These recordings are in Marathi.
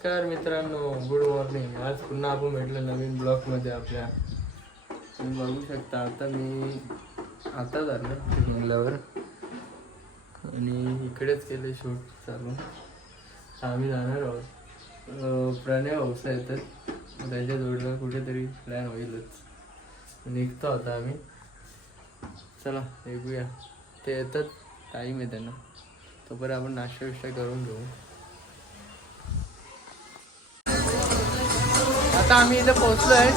नमस्कार मित्रांनो गुड मॉर्निंग आज पुन्हा आपण भेटलो नवीन ब्लॉकमध्ये आपल्या. तुम्ही बघू शकता आता मी आता झालं निघल्यावर. आणि इकडेच केले शूट चालू. आम्ही जाणार आहोत. प्रणय व्यवसाय येतात त्याच्या जोडीला कुठेतरी प्लॅन होईलच. निघतो आता आम्ही. चला ऐकूया ते येतात. टाईम आहे त्यांना. तोपर्यंत आपण नाश्ता विष्टा करून घेऊ. आता आम्ही इथे पोहोचलो आहे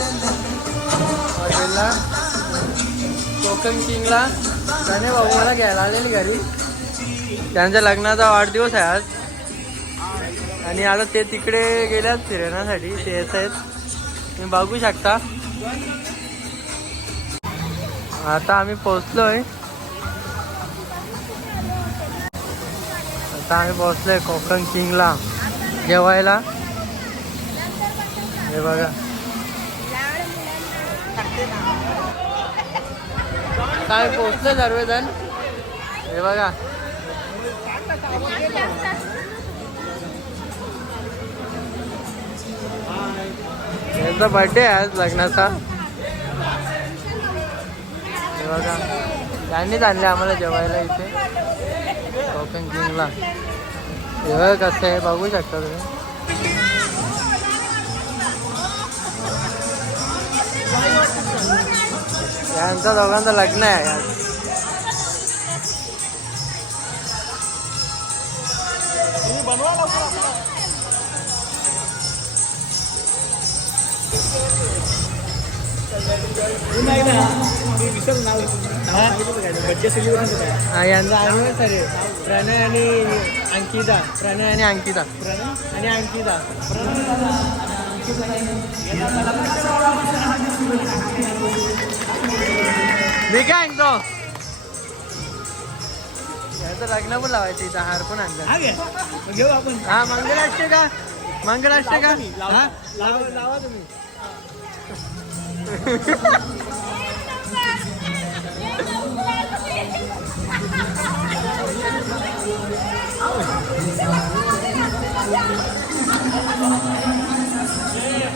हॉटेलला. कोकण किंगला. त्याने भाऊ मला घ्यायला आलेली घरी. त्यांच्या लग्नाचा वाढदिवस आहे आज. आणि आता ते तिकडे गेल्यात फिरण्यासाठी ते येत आहेत. तुम्ही बघू शकता. आता आम्ही पोहोचलोय. आता आम्ही पोहोचलोय कोकण किंगला. जेवायला. हे बघा. काय पोचलं सर्वजण? हे बघा. यांचा बर्थडे आहे आज लग्नाचा. हे बघा. त्यांनीच आणले आम्हाला जेवायला इथे. कोकण किंगला हे बघा कसं आहे बघू शकता तुम्ही. यांचा दोघांचं लग्न आहे आज. हा, यांचा अनिव्हर्सरी प्रणय आणि अंकिता. प्रणय आणि अंकिता. आणि अंकिता. मी काय आणतो याचं लग्न पण लावायचं इथं हार पण आणलं. घेऊ आपण. हा मंगलाष्टका मंगलाष्टका हा. लावा लावा. तुम्ही.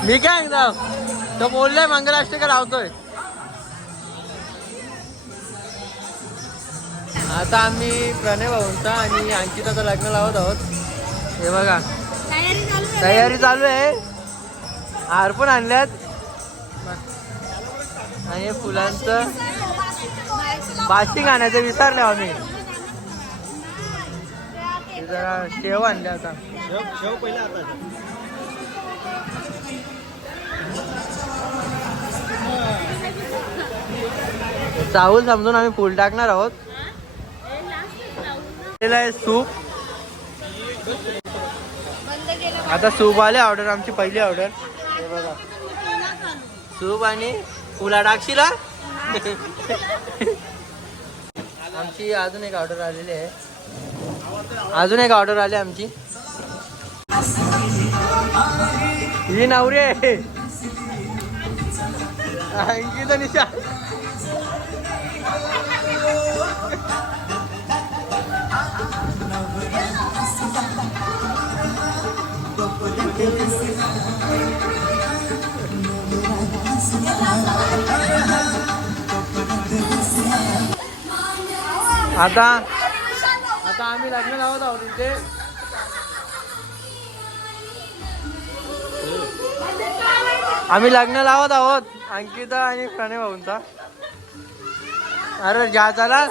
मी काय तो बोललाय मंगलाष्टका लावतोय. आता आम्ही प्रणय भाऊंचा आणि अंकिताचं लग्न लावत आहोत. हे बघा. तयारी चालू आहे. हार पण आणल्यात. आणि हे फुलांचं बाशिंग आणायचं विसरले आम्ही. जरा शेव आणले आता. शेव शेव पहिला चावल समजून आम्ही फुल टाकणार आहोत. आहे सूप. आता सूप आले ऑर्डर आमची पहिली ऑर्डर हे बघा. सूप आणि फुला टाकशील आमची अजून एक ऑर्डर आलेली आहे. अजून एक ऑर्डर आली आमची. ही नवरी आहे. अंकिता निशा आता आता आम्ही लग्न लावत आहोत इथे. आम्ही लग्न लावत आहोत अंकिता आणि प्रणय भाऊंचा. अरे जा चला.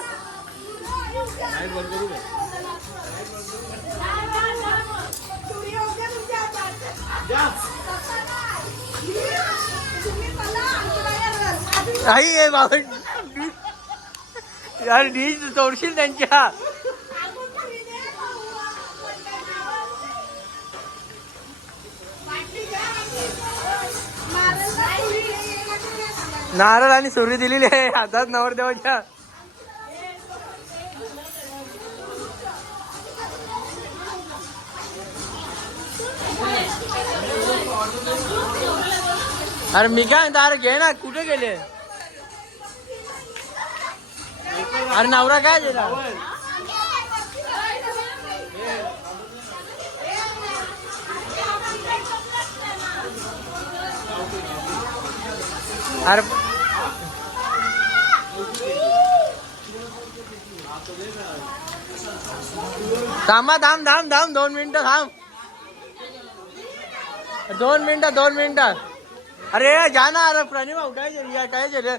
नाही आहे बाबा यार डीज तोडशील त्यांच्या. नारळ आणि सुरी दिलेली आहे हातात नवरदेवाच्या. अरे मी काय अरे घे ना कुठे गेले? अरे नवरा काय गेला अरे थांबा थांब थांब थांब दोन मिनिटं थांब. दोन मिनिटं दोन मिनिटं. अरे जा ना अरे प्राणी भाऊ काय झाली काय झाले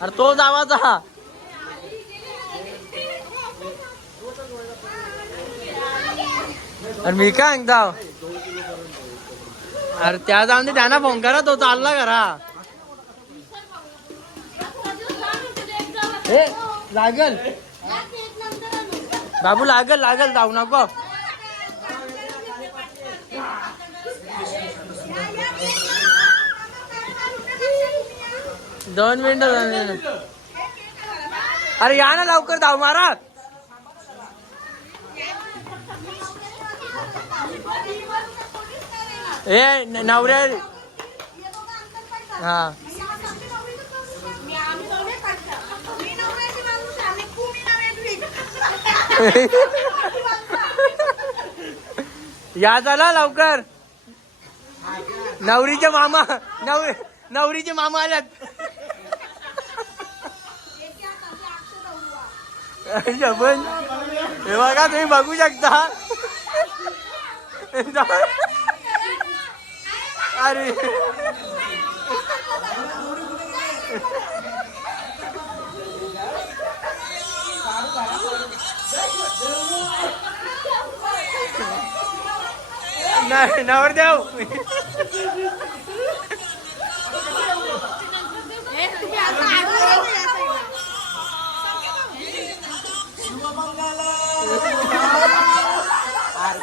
अरे तो जावाचा हा अरे मी काय सांगता अरे त्या जाऊन दे त्यांना फोन करा तो चालला करा हे लागल. बाबू लागल लागल जाऊ नको. दोन मिनिट दोन अरे या ना लवकर धाव मारा ए नवऱ्या. हा. या झाला लवकर. नवरीचे मामा नवरी नवरीचे मामा आल्यात. पण हे बघा तुम्ही बघू शकता अरे नाही नवरदेव आर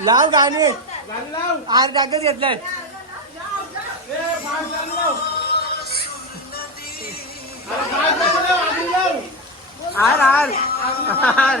लाव गाणे. आर टाकत घेतलंय. आर आर आर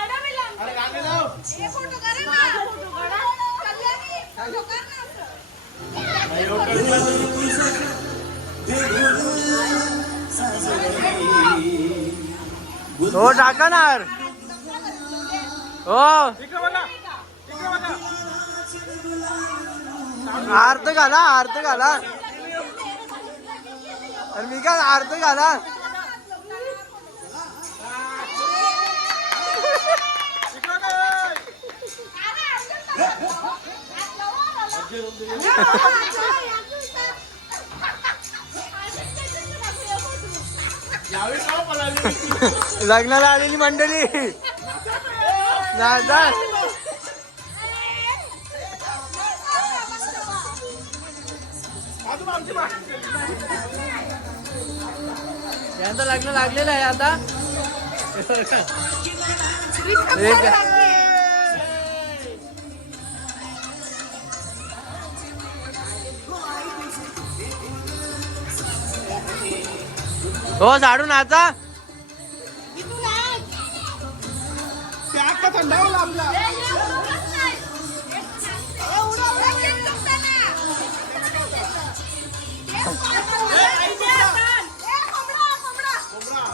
हो टाका ना आर हो. आर्त घाला आर्त घाला. अरे मी काय आर्त घाला. लग्नाला आलेली मंडळी. यांचं लग्न लागलेलं आहे आता. हो आपला.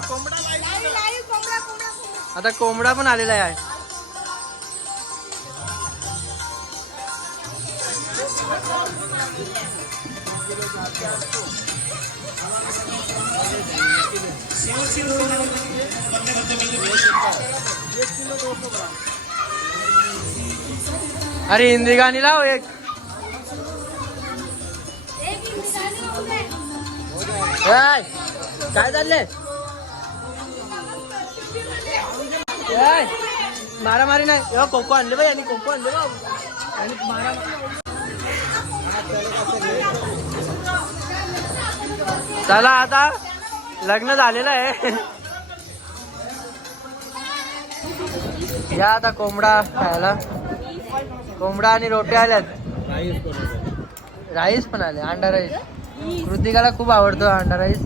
कोंबडा आता कोंबडा पण आलेला आहे. अरे हिंदी गाणी लाव एक. काय काय चाललंय? काय मारामारी नाही. एव्हा कोको आणले बाई आणि कोको आणले बा आणि मारा चला आता. लग्न झालेलं आहे. या आता कोंबडा खायला. कोंबडा आणि रोट्या आल्यात. राईस पण आले अंडा राईस. कृतिकाला खूप आवडतो अंडा राईस.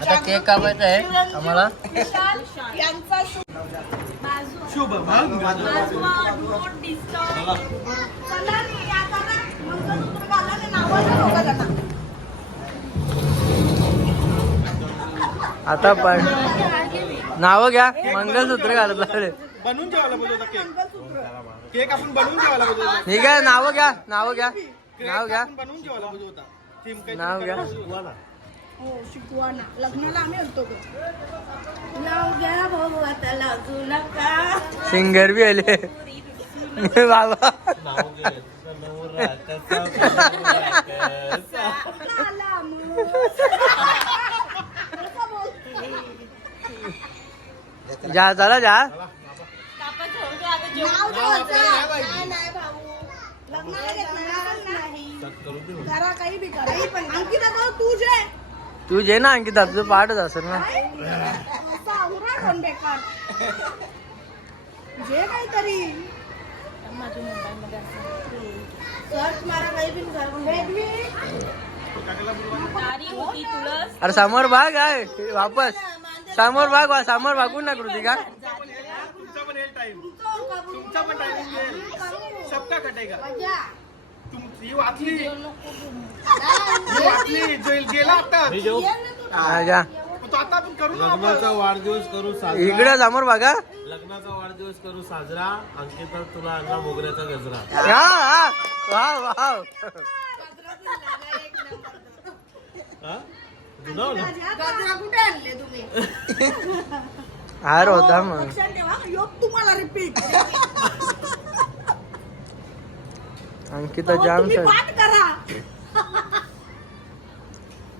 आता केक कापायचा आहे आम्हाला. शुभ मंगल आता पण. नाव घ्या. मंगलसूत्र घालत लागले बनवून जेवायला पाहिजे होता केक. केक आपण बनवून पाहिजे होता. ठीक आहे नाव घ्या. नाव घ्या. नाव घ्या. बनवून जेवायला पाहिजे होता. थीम काही नाव घ्या. हो शिकवा ना लग्नाला आम्ही होतो लाव घ्या भाऊ आता लाजू नका. सिंगर बी आले. बाबा. जा झाला जा नाव नाही, नाही भाऊ. लग्नाला नाही. करा काही बी करा. अंकिता भाऊ तुझे तू जे ना अंकिता तुझं पाठच असेल ना कोण बेकार जे काहीतरी सर्च मारा काही अरे समोर भाग आहे वापस. समोर भाग वा समोर भागून ना कृतिका तुमचा पण येईल टाइम तुमचा पण टाइमिंग येईल सबका कटेगा तुमची वाचली वाचली जो गेला आता. जा. तो आता आपण करू ना लग्नाचा आपण. वाढदिवस करू साजरा. इकडे समोर बघा. लग्नाचा वाढदिवस करू साजरा. अंकिता तुला आणला मोगऱ्याचा गजरा. हा हा. वाव वाव हा? जुना हो ना? गजरा कुठे आणले तुम्ही? हार होता मग. लक्षात ठेवा. योग तुम्हाला रिपीट अंकिता जाम तुम्ही सर पाठ करा.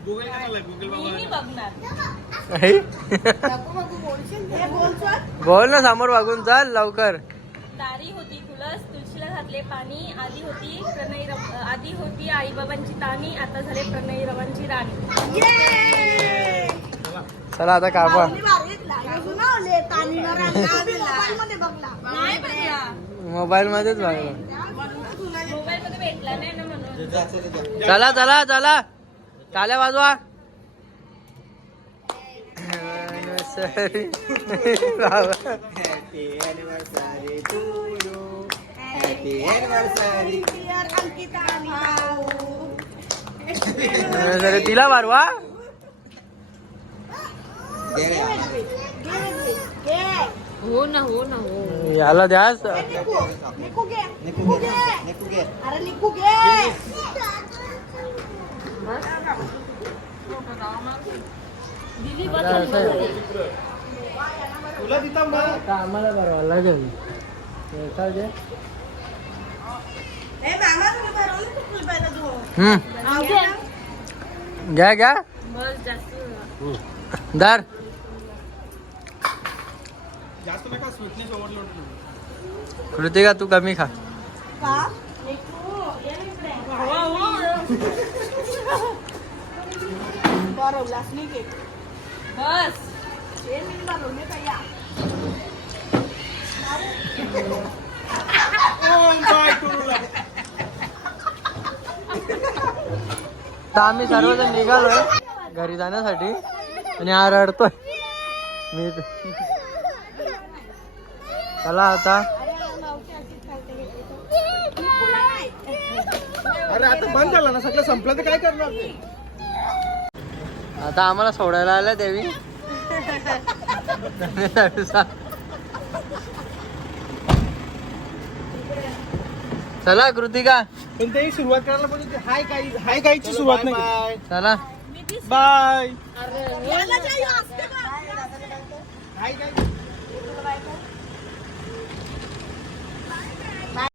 गुगल कशाला गुगल बाबा. हे? हे बोलतोय बोल ना समोर भागून चाल लवकर. तारी होती तुलस तुळशीला घातले पाणी. आधी होती प्रणय आधी होती आईबाबांची ताणी आता झाले प्रणय रवांची राणी! चला आता कापा बघला. बघला. मोबाईल मध्येच बघा. मोबाईल मध्ये भेटला नाही ना म्हणून. चला चला चला. चाल्या वाजवा बाबा. Dear अंकिता आणि भाऊ. अरे तिला वारवा घे, घे. हो ना हो ना हो. याला द्या निकू, निकू घे, निकू घे. अरे निकू घे. दिली बस तुला तिथं मग आम्हाला बरवा लागेल काय दे? ए, मामा, तुम्ही भरवलं का फुल पहिलं तू? हम्म नाव घे ना. घ्या. घ्या बस जास्त दार जास्त नका स्वीटनेस ओव्हरलोड कृतिका तू कमी खा. नाही केक. बस मी का या? तर आम्ही सर्वजण निघालोय घरी जाण्यासाठी आणि हा रडतोय मी चला आता. अरे आता बंद झालं ना सगळं संपलं तर काय करणार ते आता आम्हाला सोडायला आल्या देवी. चला कृतिका. पण ते सुरुवात करायला पाहिजे हाय काही हाय काहीची सुरुवात नाही. चला. बाय काही? हाय काय